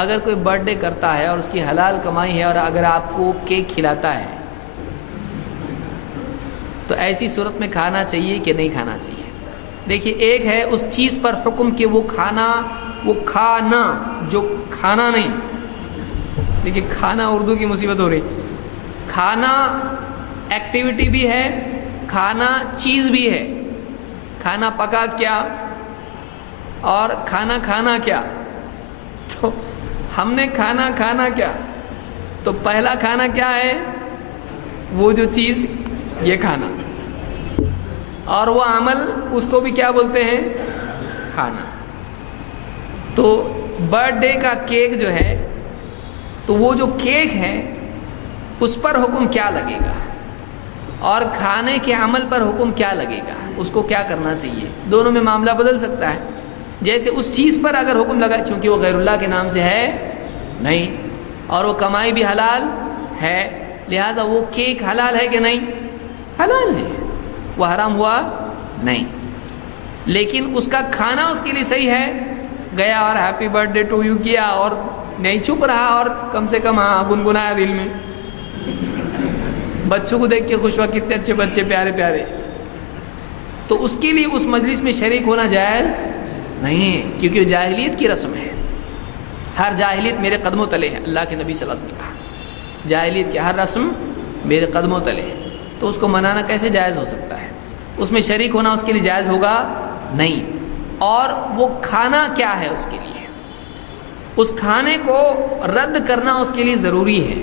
اگر کوئی birth day کرتا ہے اور اس کی حلال کمائی ہے اور اگر آپ کو کیک کھلاتا ہے تو ایسی صورت میں کھانا چاہیے کہ نہیں کھانا چاہیے؟ دیکھیے، ایک ہے اس چیز پر حکم کہ وہ کھانا جو کھانا نہیں. دیکھیے، کھانا اردو کی مصیبت ہو رہی. کھانا ایکٹیویٹی بھی ہے، کھانا چیز بھی ہے. کھانا پکا کیا اور کھانا کیا. تو ہم نے کھانا کیا، تو پہلا کھانا کیا ہے؟ وہ جو چیز، یہ کھانا، اور وہ عمل اس کو بھی کیا بولتے ہیں؟ کھانا. تو برتھ ڈے کا کیک جو ہے، تو وہ جو کیک ہے اس پر حکم کیا لگے گا اور کھانے کے عمل پر حکم کیا لگے گا، اس کو کیا کرنا چاہیے؟ دونوں میں معاملہ بدل سکتا ہے. جیسے اس چیز پر اگر حکم لگا، چونکہ وہ غیر اللہ کے نام سے ہے نہیں اور وہ کمائی بھی حلال ہے، لہذا وہ کیک حلال ہے کہ نہیں؟ حلال ہے، وہ حرام ہوا نہیں. لیکن اس کا کھانا اس کے لیے صحیح ہے، گیا اور happy birthday to you کیا اور نہیں چپ رہا اور کم سے کم گنگنایا دل میں. بچوں کو دیکھ کے خوش ہوا، کتنے اچھے بچے، پیارے پیارے. تو اس کے لیے اس مجلس میں شریک ہونا جائز نہیں ہے، کیونکہ جاہلیت کی رسم ہے. ہر جاہلیت میرے قدموں تلے ہے، اللہ کے نبی صلی اللہ علیہ وسلم نے کہا جاہلیت کی ہر رسم میرے قدموں تلے ہے. تو اس کو منانا کیسے جائز ہو سکتا ہے؟ اس میں شریک ہونا اس کے لیے جائز ہوگا نہیں. اور وہ کھانا کیا ہے اس کے لیے، اس کھانے کو رد کرنا اس کے لیے ضروری ہے،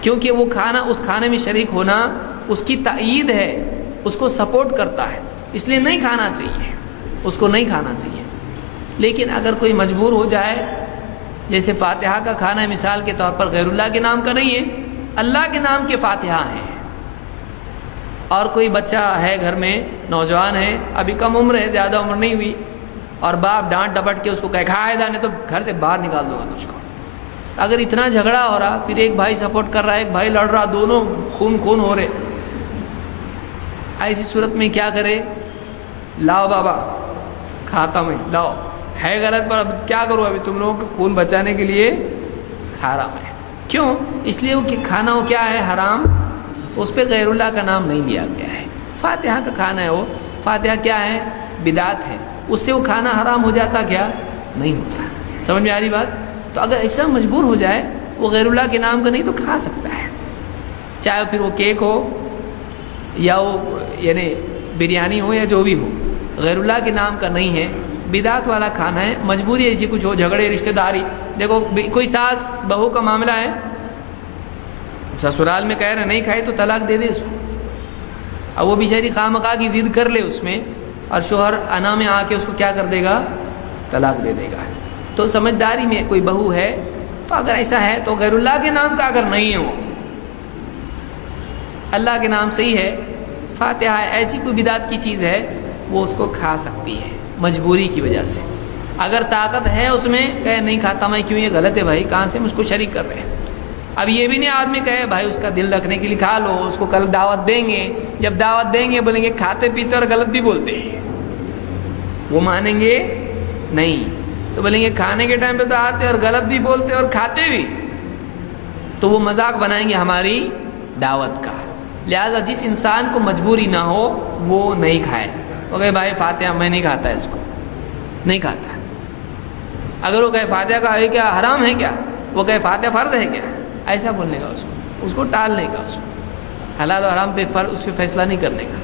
کیونکہ وہ کھانا، اس کھانے میں شریک ہونا اس کی تائید ہے، اس کو سپورٹ کرتا ہے، اس لیے نہیں کھانا چاہیے، اس کو نہیں کھانا چاہیے. لیکن اگر کوئی مجبور ہو جائے، جیسے فاتحہ کا کھانا ہے مثال کے طور پر، غیر اللہ کے نام کا نہیں ہے، اللہ کے نام کے فاتحہ ہے، اور کوئی بچہ ہے گھر میں، نوجوان ہے، ابھی کم عمر ہے، زیادہ عمر نہیں ہوئی، اور باپ ڈانٹ ڈپٹ کے اس کو کہے کھائے نہیں تو گھر سے باہر نکال دوں گا تجھ کو. اگر اتنا جھگڑا ہو رہا، پھر ایک بھائی سپورٹ کر رہا ہے، ایک بھائی لڑ رہا، دونوں خون ہو رہے، ایسی صورت میں کیا کرے؟ لاؤ بابا کھاتا میں، لاؤ، ہے غلط پر اب کیا کروں، ابھی تم لوگوں کو خون بچانے کے لیے کھا رہا میں. کیوں؟ اس لیے وہ کہ کھانا وہ کیا ہے؟ حرام. اس پہ غیر اللہ کا نام نہیں لیا گیا ہے. فاتحہ کا کھانا ہے، وہ فاتحہ کیا ہے؟ بدعت ہے، اس سے وہ کھانا حرام ہو جاتا کیا؟ نہیں ہوتا. سمجھ میں آ رہی بات؟ تو اگر ایسا مجبور ہو جائے، وہ غیر اللہ کے نام کا نہیں تو کھا سکتا ہے، چاہے پھر وہ کیک ہو یا وہ یعنی بریانی ہو یا جو بھی ہو، غیر اللہ کے نام کا نہیں ہے، بدعت والا کھانا ہے. مجبوری ایسی کچھ ہو، جھگڑے، رشتہ داری، دیکھو کوئی ساس بہو کا معاملہ ہے، سسرال میں کہہ رہے نہیں کھائی تو طلاق دے دے اس کو. اب وہ بیچاری خواہ کی ضد کر لے اس میں، اور شوہر انا میں آ کے اس کو کیا کر دے گا؟ طلاق دے دے گا. تو سمجھداری میں کوئی بہو ہے، تو اگر ایسا ہے تو غیر اللہ کے نام کا اگر نہیں ہے، وہ اللہ کے نام صحیح ہے، فاتحہ ہے، ایسی کوئی بدعت کی چیز ہے، وہ اس کو کھا سکتی ہے مجبوری کی وجہ سے. اگر طاقت ہے اس میں، کہے نہیں کھاتا میں، کیوں؟ یہ غلط ہے بھائی، کہاں سے مجھ کو شریک کر رہے ہیں. اب یہ بھی نہیں آدمی کہے بھائی اس کا دل رکھنے کے لیے کھا لو، اس کو کل دعوت دیں گے، جب دعوت دیں گے بولیں گے کھاتے پیتے اور غلط بھی بولتے ہیں، وہ مانیں گے نہیں. تو بولیں گے کھانے کے ٹائم پہ تو آتے اور غلط بھی بولتے اور کھاتے بھی، تو وہ مذاق بنائیں گے ہماری دعوت کا. لہذا جس انسان کو مجبوری نہ ہو وہ نہیں کھائے. وہ کہے بھائی فاتحہ میں نہیں کھاتا، اس کو نہیں کھاتا. اگر وہ کہے فاتحہ کا ہے کیا حرام ہے کیا، وہ کہے فاتحہ فرض ہے کیا، ایسا بولنے کا، اس کو ٹالنے کا، اس کو حلال و حرام پہ اس پہ فیصلہ نہیں کرنے کا.